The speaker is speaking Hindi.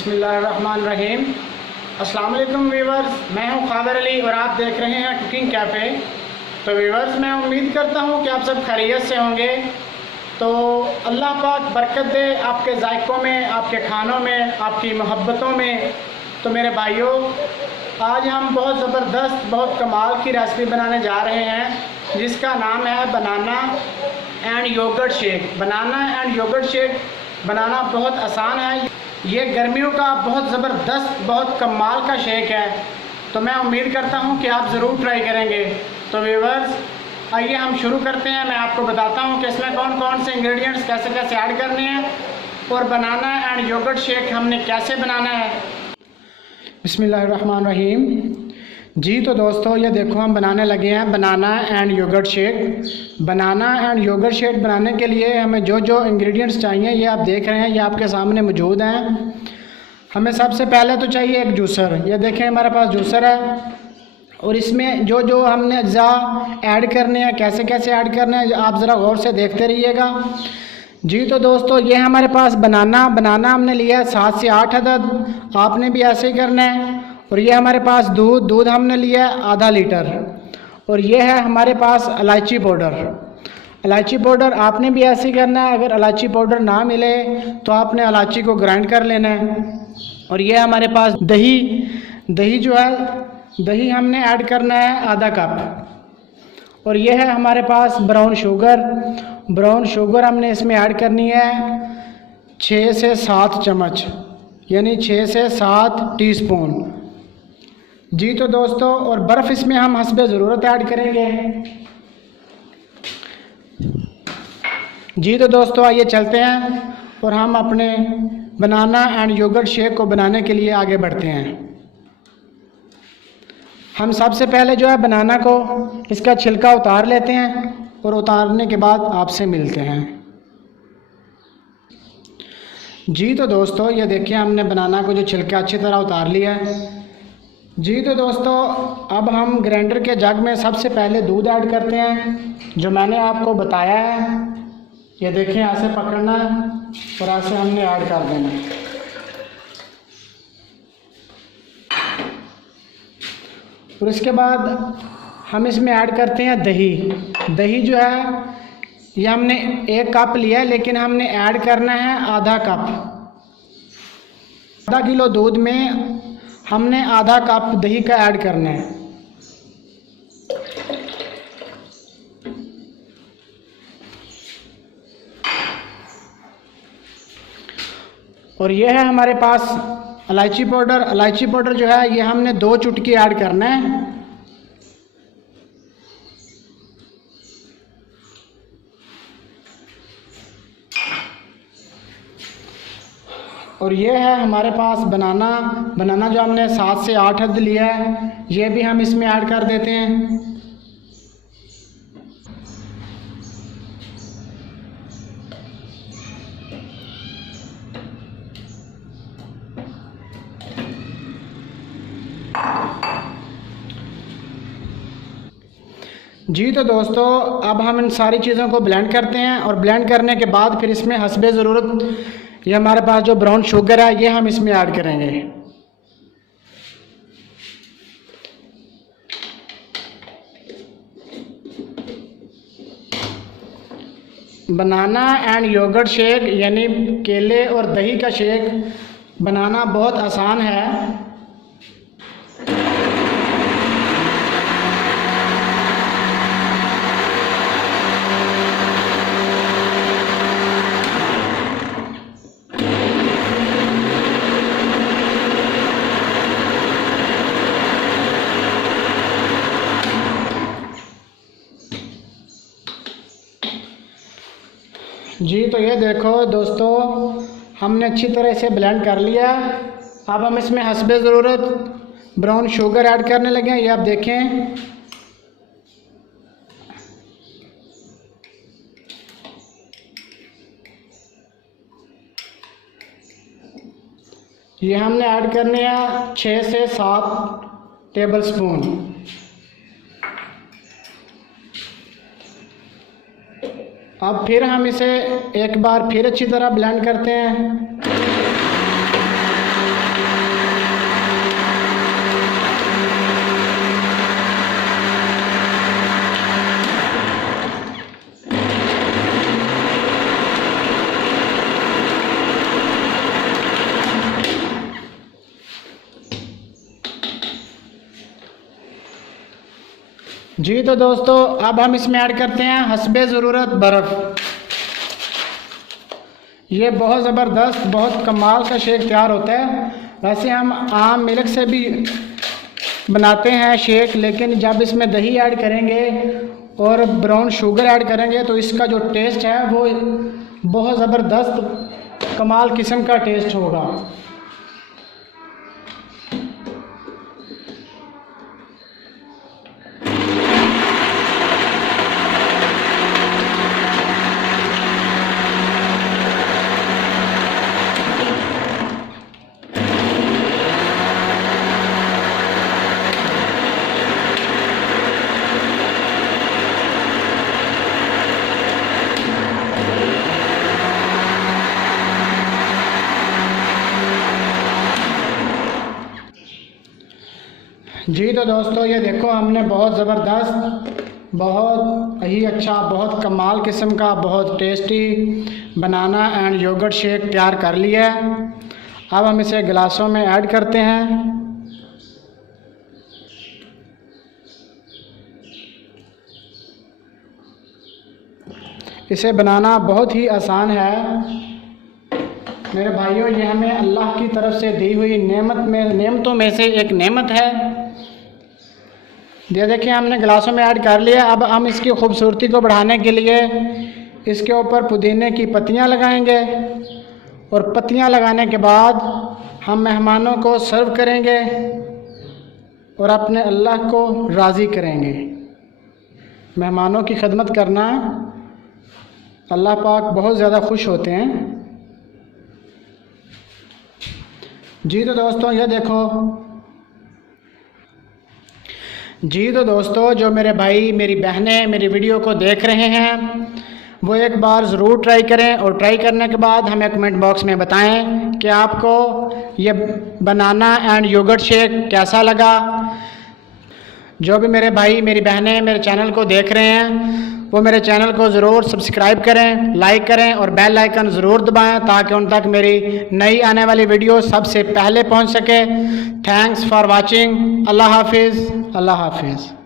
बिस्मिल्लाहिर्रहमानिर्रहीम। अस्सलाम वालेकुम व्यूवर्स, मैं हूं खादर अली और आप देख रहे हैं कुकिंग कैफ़े। तो व्यूवर्स, मैं उम्मीद करता हूं कि आप सब खैरियत से होंगे। तो अल्लाह पाक बरकत दे आपके जायकों में, आपके खानों में, आपकी मोहब्बतों में। तो मेरे भाइयों, आज हम बहुत ज़बरदस्त, बहुत कमाल की रेसिपी बनाने जा रहे हैं जिसका नाम है banana and yogurt shake. Banana and yogurt shake बनाना बहुत आसान है। ये गर्मियों का बहुत ज़बरदस्त, बहुत कमाल का शेक है। तो मैं उम्मीद करता हूँ कि आप ज़रूर ट्राई करेंगे। तो व्यूअर्स, आइए हम शुरू करते हैं। मैं आपको बताता हूँ कि इसमें कौन कौन से इंग्रेडिएंट्स कैसे कैसे ऐड करने हैं और बनाना एंड योगर्ट शेक हमने कैसे बनाना है। बिस्मिल्लाहिर्रहमानिर्रहीम। जी तो दोस्तों, ये देखो हम बनाने लगे हैं banana and yogurt shake. Banana and yogurt shake बनाने के लिए हमें जो जो इंग्रेडिएंट्स चाहिए ये आप देख रहे हैं, ये आपके सामने मौजूद हैं। हमें सबसे पहले तो चाहिए एक जूसर। ये देखें हमारे पास जूसर है और इसमें जो जो हमने अज्जा ऐड करने हैं, कैसे कैसे ऐड करने हैं, आप ज़रा गौर से देखते रहिएगा। जी तो दोस्तों, ये हमारे पास बनाना हमने लिया है 7 से 8 अदद। आपने भी ऐसे ही करना है। और ये हमारे पास दूध हमने लिया है आधा लीटर। और ये है हमारे पास इलायची पाउडर आपने भी ऐसे ही करना है। अगर इलायची पाउडर ना मिले तो आपने इलायची को ग्राइंड कर लेना है। और ये हमारे पास दही जो है, दही हमने ऐड करना है आधा कप। और ये है हमारे पास ब्राउन शुगर हमने इसमें ऐड करनी है 6 से 7 चम्मच, यानी 6 से 7 टीस्पून। जी तो दोस्तों, और बर्फ़ इसमें हम हस्बे ज़रूरत ऐड करेंगे। जी तो दोस्तों, आइए चलते हैं और हम अपने बनाना एंड योगर्ट शेक को बनाने के लिए आगे बढ़ते हैं। हम सबसे पहले जो है बनाना को, इसका छिलका उतार लेते हैं और उतारने के बाद आपसे मिलते हैं। जी तो दोस्तों, ये देखिए हमने बनाना को जो छिलका अच्छी तरह उतार लिया है। जी तो दोस्तों, अब हम ग्राइंडर के जग में सबसे पहले दूध ऐड करते हैं जो मैंने आपको बताया है। ये देखें, ऐसे पकड़ना है और ऐसे हमने ऐड कर देना है। और इसके बाद हम इसमें ऐड करते हैं दही जो है, ये हमने 1 कप लिया है, लेकिन हमने ऐड करना है आधा कप। आधा किलो दूध में हमने आधा कप दही का ऐड करना है। और ये है हमारे पास इलायची पाउडर जो है, ये हमने 2 चुटकी ऐड करना है। और ये है हमारे पास बनाना जो हमने 7 से 8 अदद लिया है, ये भी हम इसमें ऐड कर देते हैं। जी तो दोस्तों, अब हम इन सारी चीज़ों को ब्लेंड करते हैं और ब्लेंड करने के बाद फिर इसमें हस्बे ज़रूरत ये हमारे पास जो ब्राउन शुगर है, ये हम इसमें ऐड करेंगे। बनाना एंड योगर्ट शेक यानी केले और दही का शेक बनाना बहुत आसान है। जी तो ये देखो दोस्तों, हमने अच्छी तरह से ब्लेंड कर लिया। अब हम इसमें हस्बे ज़रूरत ब्राउन शुगर ऐड करने लगे हैं। ये आप देखें, ये हमने ऐड करने हैं 6 से 7 टेबलस्पून। अब फिर हम इसे एक बार फिर अच्छी तरह ब्लेंड करते हैं। जी तो दोस्तों अब हम इसमें ऐड करते हैं हस्बे ज़रूरत बर्फ़। ये बहुत ज़बरदस्त बहुत कमाल का शेक तैयार होता है। वैसे हम आम मिल्क से भी बनाते हैं शेक, लेकिन जब इसमें दही ऐड करेंगे और ब्राउन शुगर ऐड करेंगे तो इसका जो टेस्ट है वो बहुत ज़बरदस्त कमाल किस्म का टेस्ट होगा। जी तो दोस्तों ये देखो हमने बहुत ज़बरदस्त बहुत ही अच्छा बहुत कमाल किस्म का बहुत tasty banana and yogurt shake तैयार कर लिया है। अब हम इसे गिलासों में ऐड करते हैं। इसे बनाना बहुत ही आसान है मेरे भाइयों। ये हमें अल्लाह की तरफ से दी हुई नेमतों में से एक नेमत है। ये देखिए हमने गिलासों में ऐड कर लिया। अब हम इसकी खूबसूरती को बढ़ाने के लिए इसके ऊपर पुदीने की पत्तियां लगाएंगे और पत्तियां लगाने के बाद हम मेहमानों को सर्व करेंगे और अपने अल्लाह को राज़ी करेंगे। मेहमानों की खिदमत करना अल्लाह पाक बहुत ज़्यादा खुश होते हैं। जी तो दोस्तों ये देखो। जी तो दोस्तों जो मेरे भाई मेरी बहनें मेरी वीडियो को देख रहे हैं वो एक बार ज़रूर ट्राई करें और ट्राई करने के बाद हमें कमेंट बॉक्स में बताएं कि आपको ये बनाना एंड योगर्ट शेक कैसा लगा। जो भी मेरे भाई मेरी बहनें मेरे चैनल को देख रहे हैं वो मेरे चैनल को ज़रूर सब्सक्राइब करें, लाइक करें और बेल आइकन ज़रूर दबाएं ताकि उन तक मेरी नई आने वाली वीडियो सबसे पहले पहुंच सके। Thanks for watching. अल्लाह हाफिज़। अल्लाह हाफिज़।